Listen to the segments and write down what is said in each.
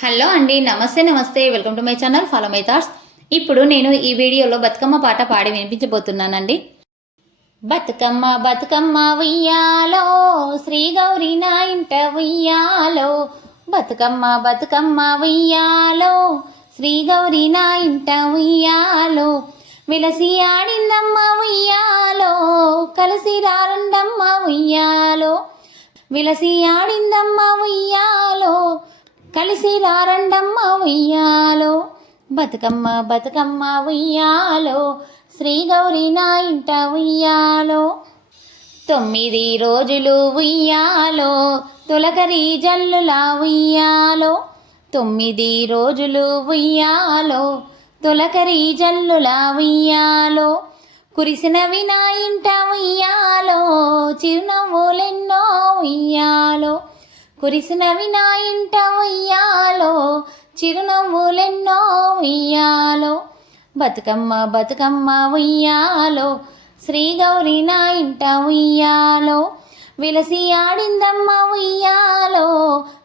Hello అండి, నమస్తే నమస్తే, welcome to my channel follow my thoughts. ఇప్పుడు నేను ఈ వీడియోలో బతుకమ్మ పాట పాడి వినిపించబోతున్నానండి. బతుకమ్మ బతుకమ్మ ఉయ్యాలో, శ్రీ గౌరీ నా ఇంట ఉయ్యాలో. బతుకమ్మ బతుకమ్మ ఉయ్యాలో, శ్రీ గౌరీ నా ఇంట ఉయ్యాలో. విలసి ఆడిందమ్మ ఉయ్యాలో, కలిసి రారండమ్మ ఉయ్యాలో. విలసి ఆడిందమ్మ ఉయ్యాలో, కలిసి రారండమ్మ ఉయ్యాలో. బతుకమ్మ బతుకమ్మ ఉయ్యాలో, శ్రీ గౌరీ నా ఇంట ఉయ్యాలో. 9 రోజులు ఉయ్యాలో, తులకరి జల్లులా ఉయ్యాలో. 9 రోజులు ఉయ్యాలో, తులకరి జల్లులా ఉయ్యాలో. కురిసినవి నా ఇంట ఉయ్యాలో, చిరునవ్వులెన్నో ఉయ్యాలో. కురిసినవి నా ఇంట ఉయ్యాలో, చిరునవ్వులెన్నో ఉయ్యాలో. బతుకమ్మ బతుకమ్మ ఉయ్యాలో, శ్రీ గౌరీ నా ఇంట ఉయ్యాలో. విలసి ఆడిందమ్మ ఉయ్యాలో,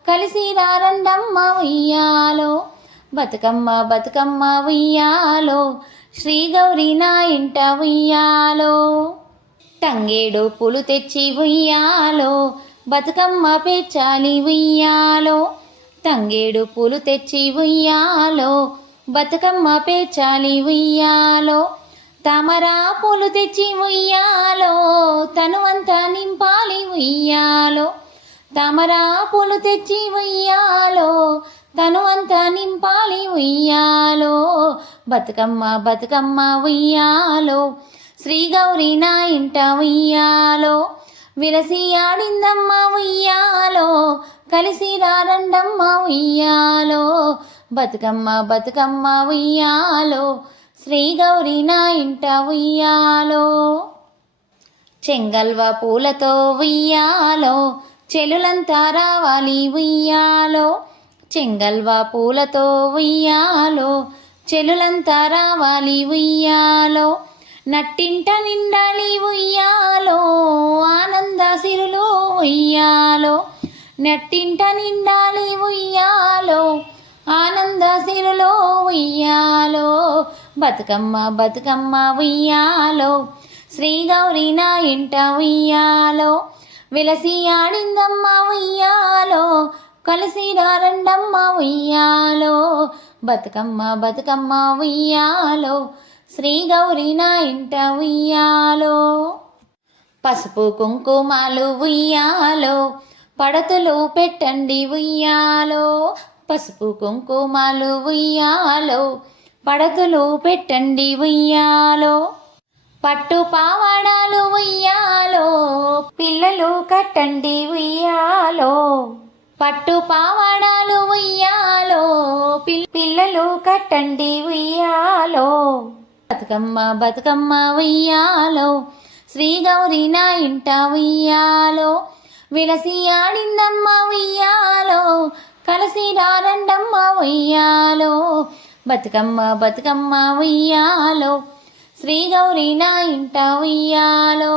కలిసి రారండమ్మ ఉయ్యాలో. బతుకమ్మ బతుకమ్మ ఉయ్యాలో, శ్రీ గౌరీ నా ఇంట ఉయ్యాలో. తంగేడు పూలు తెచ్చి ఉయ్యాలో, బతుకమ్మ పేర్చాలి ఉయ్యాలో. తంగేడు పూలు తెచ్చి ఉయ్యాలో, బతుకమ్మ పేర్చాలి ఉయ్యాలో. తామరా పూలు తెచ్చి ఉయ్యాలో, తనువంతా నింపాలి ఉయ్యాలో. తామరా పూలు తెచ్చి ఉయ్యాలో, తనువంతా నింపాలి ఉయ్యాలో. బతుకమ్మ బతుకమ్మ ఉయ్యాలో, శ్రీ గౌరీ నా ఇంట ఉయ్యాలో. విలసి ఆడిందమ్మ ఉయ్యాలో, కలిసి రారండమ్మ ఉయ్యాలో. బతుకమ్మ బతుకమ్మ ఉయ్యాలో, శ్రీ గౌరీ నా ఇంట ఉయ్యాలో. చెంగల్వ పూలతో ఉయ్యాలో, చెలులంతా రావాలి ఉయ్యాలో. చెంగల్వ పూలతో ఉయ్యాలో, చెలులంతా రావాలి ఉయ్యాలో. నట్టింట నిండాలి ఉయ్యాలో, ఆనంద సిరులు ఉయ్యాలో. నట్టింట నిండాలి ఉయ్యాలో, ఆనంద సిరులు ఉయ్యాలో. బతుకమ్మ బతుకమ్మ ఉయ్యాలో, శ్రీ గౌరీ నా ఇంట ఉయ్యాలో. విలసి ఆడిందమ్మ ఉయ్యాలో, కలిసి రారండమ్మ ఉయ్యాలో. బతుకమ్మ బతుకమ్మ ఉయ్యాలో, శ్రీ గౌరీ నా ఇంట ఉయ్యాలో. పసుపు కుంకుమాలు ఉయ్యాలో, పడతులు పెట్టండి ఉయ్యాలో. పసుపు కుంకుమాలు ఉయ్యాలో, పడతులు పెట్టండి ఉయ్యాలో. పట్టు పావాడాలు ఉయ్యాలో, పిల్లలు కట్టండి ఉయ్యాలో. పట్టు పావాడాలు ఉయ్యాలో, పిల్లలు కట్టండి ఉయ్యాలో. బతుకమ్మ బతుకమ్మ ఉయ్యాలో, శ్రీ గౌరీ నా ఇంట ఉయ్యాలో. విలసి ఆడిందమ్మ ఉయ్యాలో, కలిసి రారండమ్మ ఉయ్యాలో. బతుకమ్మ బతుకమ్మ ఉయ్యాలో, శ్రీ గౌరీ నా ఇంట ఉయ్యాలో.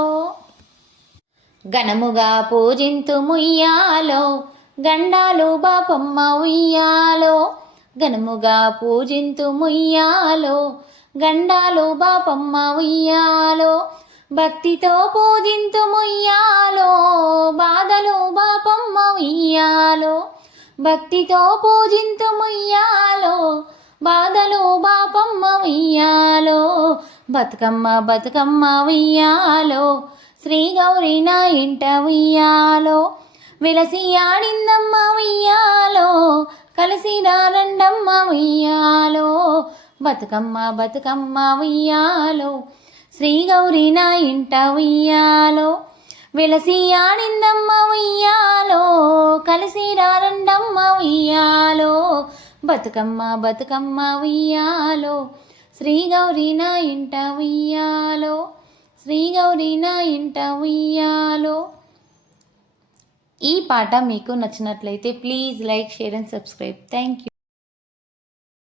ఘనముగా పూజింతుముయ్యాలో, గండాలు బాపమ్మ ఉయ్యాలో. ఘనముగా పూజింతుముయ్యాలో, గండాలు బాపమ్మ ఉయ్యాలో. భక్తితో పూజింతుముయ్యాలో, బాధలు బాపమ్మ ఉయ్యాలో. భక్తితో పూజింతుముయ్యాలో, బాధలు బాపమ్మ ఉయ్యాలో. బతుకమ్మ బతుకమ్మ ఉయ్యాలో, శ్రీ గౌరీ నా ఇంట ఉయ్యాలో. విలసి ఆడిందమ్మ ఉయ్యాలో, కలిసి రారండమ్మ ఉయ్యాలో. బతుకమ్మ బతుకమ్మ ఉయ్యాలో, శ్రీ గౌరీ నా ఇంట ఉయ్యాలో. విలసి ఆడిందమ్మ ఉయ్యాలో, కలిసి రారండమ్మ ఉయ్యాలో. బతుకమ్మ బతుకమ్మ ఉయ్యాలో, శ్రీ గౌరీ నా ఇంట ఉయ్యాలో. శ్రీ గౌరీ నా ఇంట ఉయ్యాలో. ఈ పాట మీకు నచ్చినట్లయితే please like, share and subscribe. Thank you.